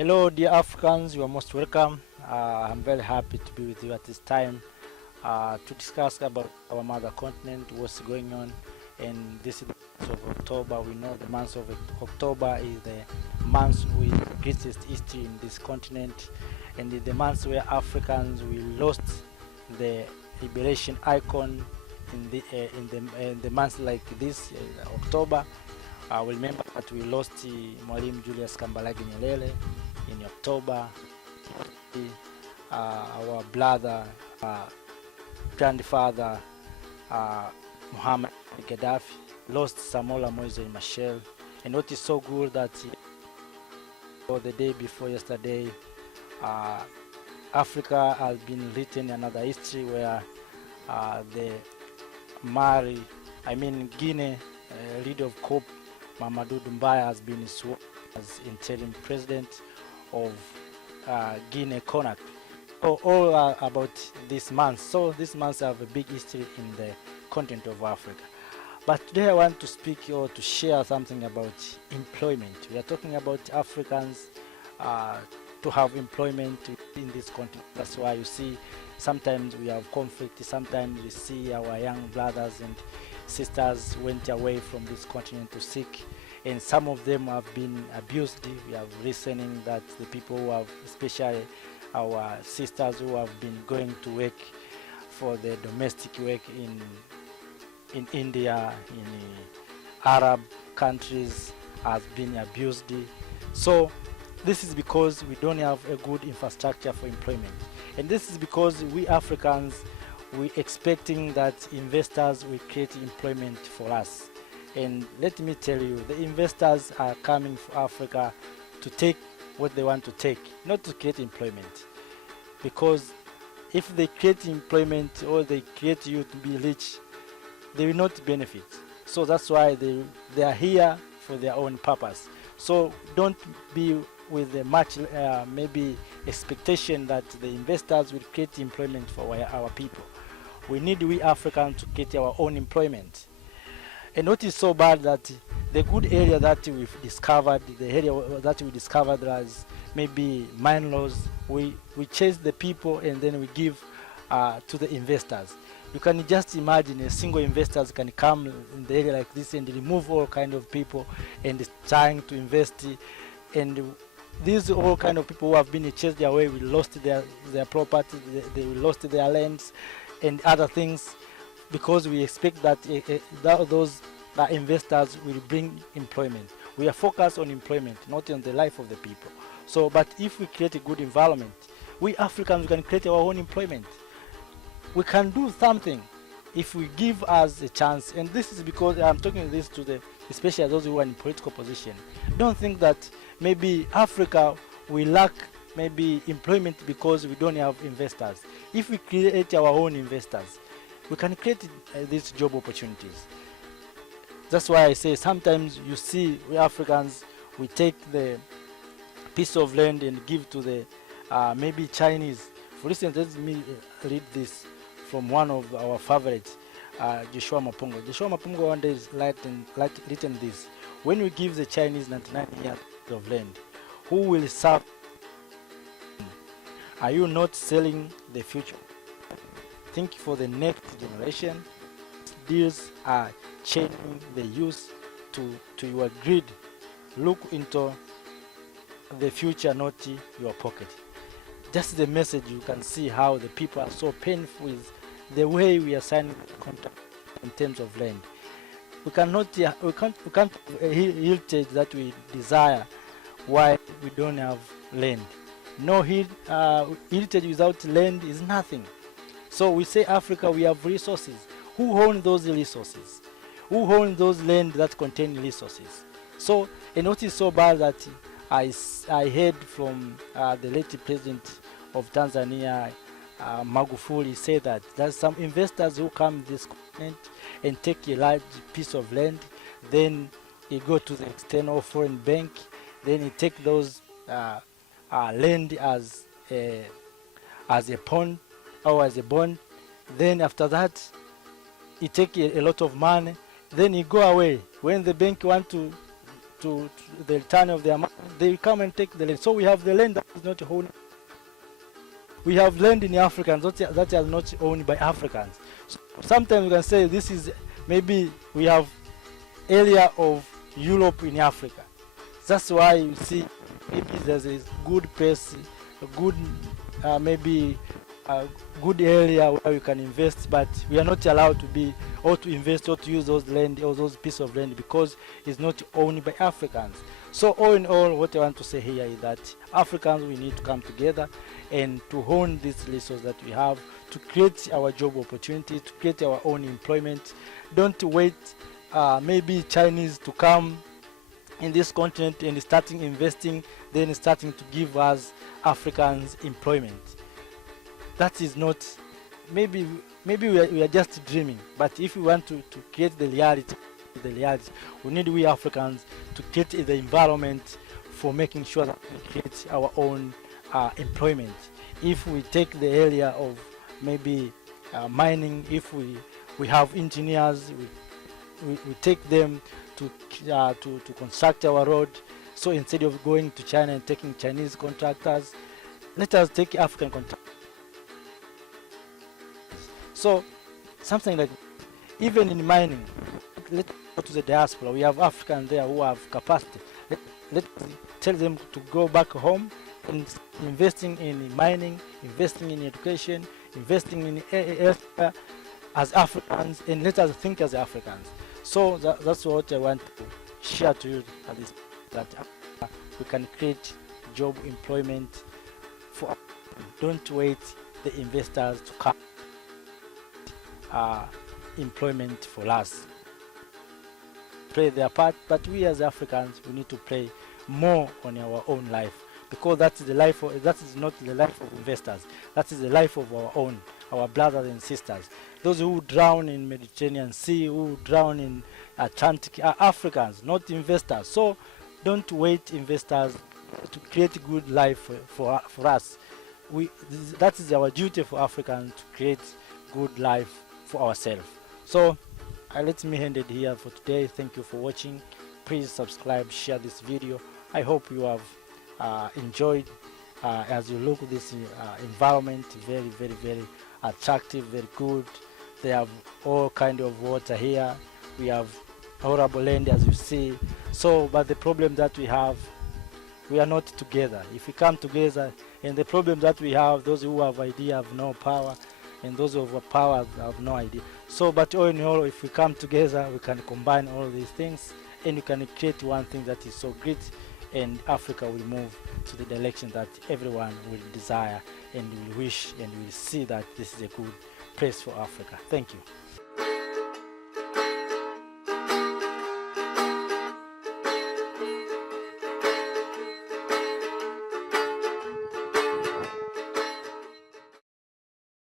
Hello, dear Africans, you are most welcome. I'm very happy to be with you at this time to discuss about our mother continent, what's going on. And this is the month of October. We know the month of October is the month with greatest history in this continent, and it's the month where Africans we lost the liberation icon in the months like this, October. We remember that we lost Mwalimu Julius Kambarage Nyerere in October. Our brother, grandfather, Muhammad Gaddafi, lost Samola Moise Machel. And what is so good that the day before yesterday, uh, Africa has been written another history where the Mali, Guinea, leader of COP, Mamadou Doumbouya has been sworn as interim president of Guinea Conakry. All about this month. So this month have a big history in the continent of Africa. But today I want to speak or to share something about employment. We are talking about Africans to have employment in this continent. That's why you see sometimes we have conflict. Sometimes we see our young brothers and sisters went away from this continent to seek, and some of them have been abused. We have listening that the people who have, especially our sisters who have been going to work for the domestic work in India, in Arab countries, has been abused. So this is because we don't have a good infrastructure for employment, and this is because we Africans we expecting that investors will create employment for us. And let me tell you, the investors are coming for Africa to take what they want to take, not to create employment. Because if they create employment or they create you to be rich, they will not benefit. So that's why they are here for their own purpose. So don't be with a much maybe expectation that the investors will create employment for our people. We Africans to get our own employment. And what is so bad that the good area that we've discovered, the area that we discovered as maybe mine laws, we chase the people and then we give to the investors. You can just imagine a single investors can come in the area like this and remove all kind of people and trying to invest, and these all kind of people who have been chased away will lost their property, they will lost their lands and other things, because we expect that those investors will bring employment. We are focused on employment, not on the life of the people. So, but if we create a good environment, we Africans can create our own employment. We can do something if we give us a chance. And this is because I'm talking this to the, especially those who are in political position. Don't think that maybe Africa will lack maybe employment because we don't have investors. If we create our own investors, we can create these job opportunities. That's why I say sometimes you see we Africans, we take the piece of land and give to the maybe Chinese. For instance, let me read this from one of our favorites, Joshua Mapungo. Joshua Mapungo one day is written this: when we give the Chinese 99 years of land, who will serve? Are you not selling the future? Think for the next generation. Deals are changing the use to your greed. Look into the future, not your pocket. Just the message. You can see how the people are so painful with the way we are signing contract in terms of land. We can't heritage that we desire why we don't have land. No heritage without land is nothing. So we say Africa, we have resources. Who own those resources? Who own those land that contain resources? So, and what is so bad that I heard from the late president of Tanzania, Magufuli, say that there's some investors who come this continent and take a large piece of land, then he go to the external foreign bank, then he take those land as a pawn or as a bond. Then after that, he take a lot of money. Then he go away. When the bank want to to the return of their money, they come and take the land. So we have the land that is not owned. We have land in Africa that are not owned by Africans. So sometimes we can say this is maybe we have area of Europe in Africa. That's why you see maybe there's a good place, a good maybe a good area where you can invest, but we are not allowed to be or to invest or to use those land or those pieces of land because it's not owned by Africans. So all in all, what I want to say here is that Africans, we need to come together and to own these resources that we have, to create our job opportunities, to create our own employment. Don't wait maybe Chinese to come in this continent and starting investing, then starting to give us Africans employment. That is not, maybe we are just dreaming, but if we want to create the reality, we need we Africans to create the environment for making sure that we create our own employment. If we take the area of maybe mining, if we have engineers, we take them to construct our road. So instead of going to China and taking Chinese contractors, let us take African contractors. So something like, even in mining, let's go to the diaspora. We have Africans there who have capacity. Let's tell them to go back home and investing in mining, investing in education, investing in healthcare as Africans, and let us think as Africans. So that's what I want to share to you at this, that we can create job employment for. Don't wait the investors to come employment for us. Play their part, but we as Africans, we need to play more on our own life, because that is not the life of investors. That is the life of our own, our brothers and sisters. Those who drown in Mediterranean Sea, who drown in Atlantic, are Africans, not investors. So don't wait investors to create a good life for us. That is our duty for Africans, to create good life for ourselves. So let me end it here for today. Thank you for watching. Please subscribe, share this video. I hope you have enjoyed as you look at this environment. Very, very, very attractive, very good. They have all kind of water here. We have horrible land, as you see. So, but the problem that we have, we are not together. If we come together, and the problem that we have, those who have idea have no power, and those who have power have no idea. So, but all in all, if we come together, we can combine all these things, and we can create one thing that is so great, and Africa will move to the direction that everyone will desire and will wish and will see that this is a good place for Africa. Thank you.